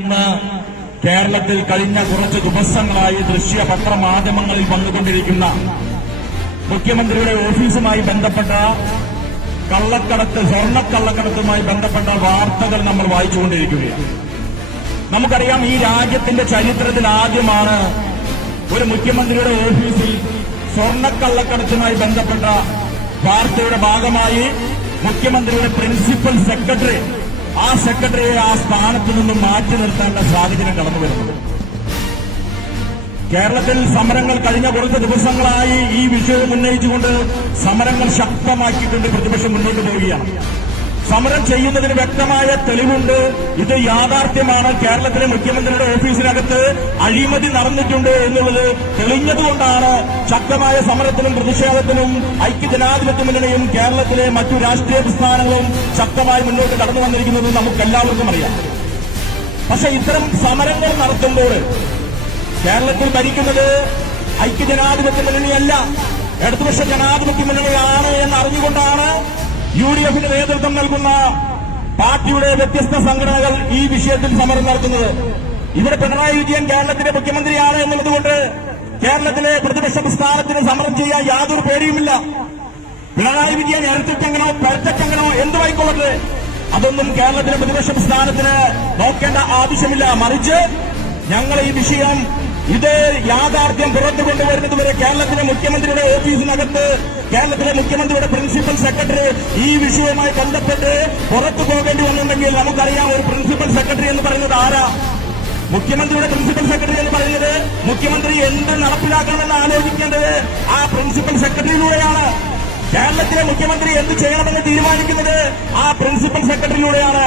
ഇന്ന് കേരളത്തിൽ കഴിഞ്ഞ കുറച്ച് ദിവസങ്ങളായി ദൃശ്യ പത്രമാധ്യമങ്ങളിൽ വന്നുകൊണ്ടിരിക്കുന്ന മുഖ്യമന്ത്രിയുടെ ഓഫീസുമായി ബന്ധപ്പെട്ട സ്വർണ്ണക്കള്ളക്കടത്തുമായി ബന്ധപ്പെട്ട വാർത്തകൾ നമ്മൾ വായിച്ചുകൊണ്ടിരിക്കുകയാണ്. നമുക്കറിയാം, ഈ രാജ്യത്തിന്റെ ചരിത്രത്തിൽ ആദ്യമാണ് ഒരു മുഖ്യമന്ത്രിയുടെ ഓഫീസിൽ സ്വർണ്ണക്കള്ളക്കടത്തുമായി ബന്ധപ്പെട്ട വാർത്തയുടെ ഭാഗമായി മുഖ്യമന്ത്രിയുടെ പ്രിൻസിപ്പൽ സെക്രട്ടറി ആ സെക്രട്ടറിയെ ആ സ്ഥാനത്ത് നിന്നും മാറ്റി നിർത്തേണ്ട സാഹചര്യം കടന്നു വരുന്നത്. കേരളത്തിൽ സമരങ്ങൾ കഴിഞ്ഞ കുറച്ച് ദിവസങ്ങളായി ഈ വിഷയം ഉന്നയിച്ചുകൊണ്ട് സമരങ്ങൾ ശക്തമാക്കിക്കൊണ്ട് പ്രതിപക്ഷം മുന്നോട്ട് പോവുകയാണ്. സമരം ചെയ്യുന്നതിന് വ്യക്തമായ തെളിവുണ്ട്. ഇത് യാഥാർത്ഥ്യമാണ്. കേരളത്തിലെ മുഖ്യമന്ത്രിയുടെ ഓഫീസിനകത്ത് അഴിമതി നടന്നിട്ടുണ്ട് എന്നുള്ളത് തെളിഞ്ഞതുകൊണ്ടാണ് ശക്തമായ സമരത്തിനും പ്രതിഷേധത്തിനും ഐക്യജനാധിപത്യ മുന്നണിയും കേരളത്തിലെ മറ്റു രാഷ്ട്രീയ പ്രസ്ഥാനങ്ങളും ശക്തമായി മുന്നോട്ട് കടന്നു വന്നിരിക്കുന്നത് നമുക്കെല്ലാവർക്കും അറിയാം. പക്ഷെ ഇത്തരം സമരങ്ങൾ നടത്തുമ്പോൾ കേരളത്തിൽ ഭരിക്കുന്നത് ഐക്യജനാധിപത്യ മുന്നണിയല്ല, ഇടതുപക്ഷ ജനാധിപത്യ മുന്നണിയാണ് എന്നറിഞ്ഞുകൊണ്ടാണ് UDF-ന് നേതൃത്വം നൽകുന്ന പാർട്ടിയുടെ വ്യത്യസ്ത സംഘടനകൾ ഈ വിഷയത്തിൽ സമരം നടത്തുന്നത്. ഇവിടെ പിണറായി വിജയൻ കേരളത്തിലെ മുഖ്യമന്ത്രിയാണ് എന്നുള്ളതുകൊണ്ട് കേരളത്തിലെ പ്രതിപക്ഷ പ്രസ്ഥാനത്തിന് സമരം ചെയ്യാൻ യാതൊരു പേടിയുമില്ല. പിണറായി വിജയൻ ഇരട്ടിച്ചെങ്ങനോ പെരച്ചെങ്ങനോ എന്തുമായിക്കൊള്ളട്ടെ, അതൊന്നും കേരളത്തിലെ പ്രതിപക്ഷ പ്രസ്ഥാനത്തിന് നോക്കേണ്ട ആവശ്യമില്ല. മറിച്ച് ഞങ്ങൾ ഈ വിഷയം ഇത് യാഥാർത്ഥ്യം പുറത്തു കൊണ്ടുവരുന്നതുവരെ കേരളത്തിലെ മുഖ്യമന്ത്രിയുടെ ഓഫീസിനകത്ത് കേരളത്തിലെ മുഖ്യമന്ത്രിയുടെ പ്രിൻസിപ്പൽ സെക്രട്ടറി ഈ വിഷയവുമായി ബന്ധപ്പെട്ട് പുറത്തു പോകേണ്ടി വന്നിട്ടുണ്ടെങ്കിൽ നമുക്കറിയാം, ഒരു പ്രിൻസിപ്പൽ സെക്രട്ടറി എന്ന് പറയുന്നത് ആരാ? മുഖ്യമന്ത്രിയുടെ പ്രിൻസിപ്പൽ സെക്രട്ടറി എന്ന് പറയുന്നത് മുഖ്യമന്ത്രി എന്ത് നടപ്പിലാക്കണമെന്ന് ആലോചിക്കേണ്ടത് ആ പ്രിൻസിപ്പൽ സെക്രട്ടറിയിലൂടെയാണ്. കേരളത്തിലെ മുഖ്യമന്ത്രി എന്ത് ചെയ്യണമെന്ന് തീരുമാനിക്കുന്നത് ആ പ്രിൻസിപ്പൽ സെക്രട്ടറിയിലൂടെയാണ്.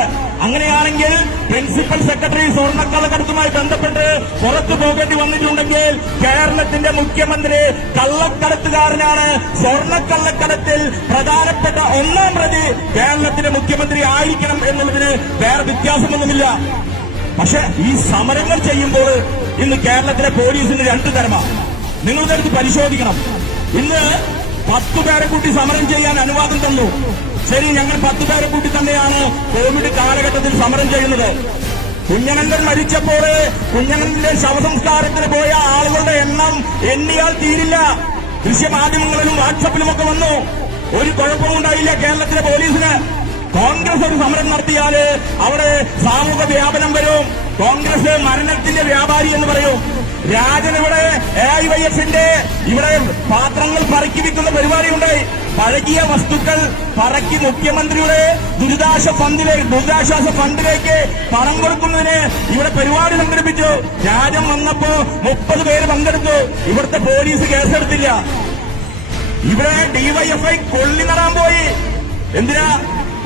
അങ്ങനെയാണെങ്കിൽ പ്രിൻസിപ്പൽ സെക്രട്ടറി സ്വർണ്ണക്കള്ളക്കടത്തുമായി ബന്ധപ്പെട്ട് പുറത്തു പോകേണ്ടി വന്നിട്ടുണ്ടെങ്കിൽ കേരളത്തിന്റെ മുഖ്യമന്ത്രി കള്ളക്കടത്തുകാരനാണ്. സ്വർണ്ണക്കള്ളക്കടത്തിൽ പ്രധാനപ്പെട്ട ഒന്നാം പ്രതി കേരളത്തിന്റെ മുഖ്യമന്ത്രി ആയിരിക്കണം എന്നുള്ളതിന് വേറെ വ്യത്യാസമൊന്നുമില്ല. പക്ഷെ ഈ സമരങ്ങൾ ചെയ്യുമ്പോൾ ഇന്ന് കേരളത്തിലെ പോലീസിന് രണ്ടു തരമാണ്. നിങ്ങളിതെടുത്ത് പരിശോധിക്കണം. ഇന്ന് 10 പേരെ കൂട്ടി സമരം ചെയ്യാൻ അനുവാദം തന്നു. ശരി, ഞങ്ങൾ 10 പേരെ കൂട്ടി തന്നെയാണ് കോവിഡ് കാലഘട്ടത്തിൽ സമരം ചെയ്യുന്നത്. കുഞ്ഞനന്തൻ മരിച്ചപ്പോൾ കുഞ്ഞനന്തന്റെ ശവസംസ്കാരത്തിന് പോയ ആളുകളുടെ എണ്ണം എണ്ണിയാൽ തീരില്ല. ദൃശ്യമാധ്യമങ്ങളിലും വാട്സപ്പിലുമൊക്കെ വന്നു. ഒരു കുഴപ്പമുണ്ടായില്ല കേരളത്തിലെ പോലീസിന്. കോൺഗ്രസ് ഒരു സമരം നടത്തിയാൽ അവിടെ സാമൂഹ്യ വ്യാപനം വരും. കോൺഗ്രസ് മരണത്തിന്റെ വ്യാപാരി എന്ന് പറയും. രാജൻ ഇവിടെ AIYS-ന്റെ ഇവിടെ പാത്രങ്ങൾ പറക്കി വിൽക്കുന്ന പരിപാടിയുണ്ടായി. പഴകിയ വസ്തുക്കൾ പറക്കി മുഖ്യമന്ത്രിയുടെ ദുരിതാശ്വാസ ഫണ്ടിലേക്ക് പണം കൊടുക്കുന്നതിന് ഇവിടെ പരിപാടി സംഘടിപ്പിച്ചു. രാജൻ വന്നപ്പോ 30 പേര് പങ്കെടുത്തു. ഇവിടുത്തെ പോലീസ് കേസെടുത്തില്ല. ഇവിടെ DYFI കൊള്ളി നടാൻ പോയി. എന്തിനാ?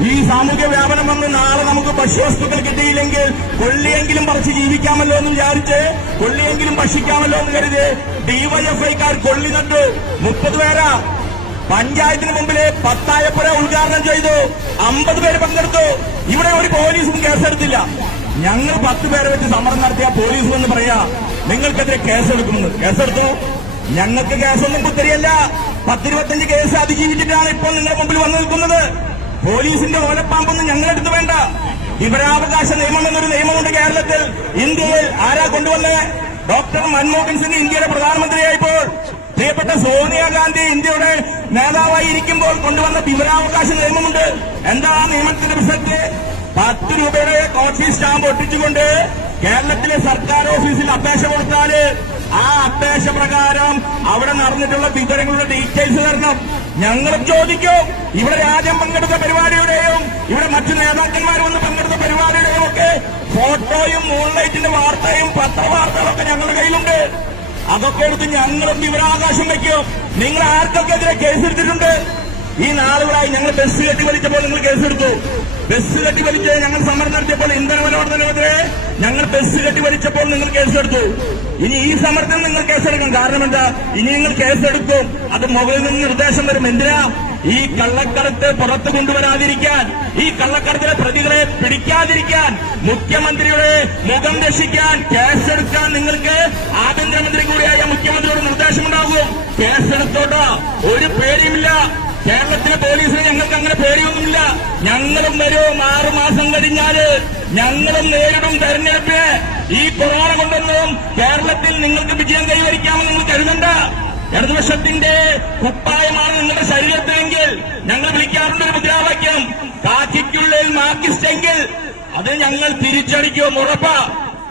ഈ സാമൂഹ്യ വ്യാപനം വന്ന് നാളെ നമുക്ക് ഭക്ഷ്യവസ്തുക്കൾ കിട്ടിയില്ലെങ്കിൽ കൊള്ളിയെങ്കിലും പറിച്ച് ജീവിക്കാമല്ലോ എന്ന് വിചാരിച്ച് കൊള്ളിയെങ്കിലും ഭക്ഷിക്കാമല്ലോ എന്ന് കരുതി DYFI-ക്കാർ കൊള്ളി നട്ടു. 30 പേരാ. പഞ്ചായത്തിന് മുമ്പില് 10 ഉദ്ഘാടനം ചെയ്തു. 50 പേര് പങ്കെടുത്തു. ഇവിടെ ഒരു പോലീസും കേസെടുത്തില്ല. ഞങ്ങൾ 10 പേരെ വെച്ച് സമരം നടത്തിയ പോലീസ് എന്ന് പറയാ നിങ്ങൾക്കെതിരെ കേസെടുക്കുമെന്ന്. കേസെടുത്തു. ഞങ്ങൾക്ക് കേസൊന്നും കുത്തരിയല്ല. 10-25 കേസ് അതിജീവിച്ചിട്ടാണ് ഇപ്പോൾ നിങ്ങളുടെ മുമ്പിൽ വന്നു നിൽക്കുന്നത്. പോലീസിന്റെ ഓലപ്പാമ്പൊന്നും ഞങ്ങളെടുത്ത് വേണ്ട. വിവരാവകാശ നിയമം എന്നൊരു നിയമമുണ്ട് കേരളത്തിൽ. ഇന്ത്യയിൽ ആരാ കൊണ്ടുവന്നത്? ഡോക്ടർ മൻമോഹൻ സിംഗ് ഇന്ത്യയുടെ പ്രധാനമന്ത്രിയായപ്പോൾ പ്രിയപ്പെട്ട സോണിയാഗാന്ധി ഇന്ത്യയുടെ നേതാവായി ഇരിക്കുമ്പോൾ കൊണ്ടുവന്ന വിവരാവകാശ നിയമമുണ്ട്. എന്താ ആ നിയമത്തിന്റെ പ്രസക്തി? 10 രൂപയുടെ കോഫി സ്റ്റാമ്പ് ഒട്ടിച്ചുകൊണ്ട് കേരളത്തിലെ സർക്കാർ ഓഫീസിൽ അപേക്ഷ കൊടുത്താല് ആ അപേക്ഷ പ്രകാരം അവിടെ നടന്നിട്ടുള്ള വിവരങ്ങളുടെ ഡീറ്റെയിൽസ് തരണം. ഞങ്ങളും ചോദിക്കും. ഇവിടെ രാജ്യം പങ്കെടുത്ത പരിപാടിയുടെയും ഇവിടെ മറ്റു നേതാക്കന്മാർ വന്ന് പങ്കെടുത്ത പരിപാടിയുടെയും ഒക്കെ ഫോട്ടോയും മൂൺലൈറ്റിന്റെ വാർത്തയും പത്രവാർത്തകളൊക്കെ ഞങ്ങളുടെ കയ്യിലുണ്ട്. അതൊക്കെ എടുത്ത് ഞങ്ങളും വിവരാവകാശം വയ്ക്കും. നിങ്ങൾ ആർക്കൊക്കെതിരെ കേസെടുത്തിട്ടുണ്ട്? ഈ നാളുകളായി ഞങ്ങൾ ബസ് കെട്ടി വലിച്ചപ്പോൾ നിങ്ങൾ കേസെടുത്തു. ബസ് കെട്ടി വലിച്ച് ഞങ്ങൾ സമരം നടത്തിയപ്പോൾ ഇന്ധനവിലവർദ്ധനവിനെതിരെ ഞങ്ങൾ ബസ് കെട്ടി വലിച്ചപ്പോൾ നിങ്ങൾ കേസെടുത്തു. ഇനി ഈ സമരത്തിൽ നിങ്ങൾ കേസെടുക്കും. കാരണം എന്താ? ഇനി നിങ്ങൾ കേസെടുക്കും. അത് മുകളിൽ നിന്ന് നിർദ്ദേശം വരും. എന്തിനാ? ഈ കള്ളക്കടത്ത് പുറത്തു കൊണ്ടുവരാതിരിക്കാൻ, ഈ കള്ളക്കടത്തിലെ പ്രതികളെ പിടിക്കാതിരിക്കാൻ, മുഖ്യമന്ത്രിയുടെ മുഖം രക്ഷിക്കാൻ കേസെടുക്കാൻ നിങ്ങൾക്ക് ആഭ്യന്തരമന്ത്രി കൂടിയായ മുഖ്യമന്ത്രിയോട് നിർദ്ദേശമുണ്ടാകും. കേസെടുത്തോട്ടോ, ഒരു പേടിയുമില്ല. കേരളത്തിലെ പോലീസിന് ഞങ്ങൾക്ക് അങ്ങനെ പേടിയൊന്നുമില്ല. ഞങ്ങളും വരും 6 മാസം കഴിഞ്ഞാല് ഞങ്ങളും നേരിടും തെരഞ്ഞെടുപ്പ്. ഈ കൊറോണ കൊണ്ടൊന്നും കേരളത്തിൽ നിങ്ങൾക്ക് വിജയം കൈവരിക്കാമെന്ന് നിങ്ങൾ കരുതണ്ട. ഇടതുപക്ഷത്തിന്റെ കുപ്പായമാണ് നിങ്ങളുടെ ശരീരത്തിലെങ്കിൽ ഞങ്ങൾ വിളിക്കാറുണ്ട് ഒരു മുദ്രാവാക്യം, കാക്കിക്കുള്ളിൽ മാർക്സിസ്റ്റ് എങ്കിൽ അത് ഞങ്ങൾ തിരിച്ചടിക്കും, ഉറപ്പാ.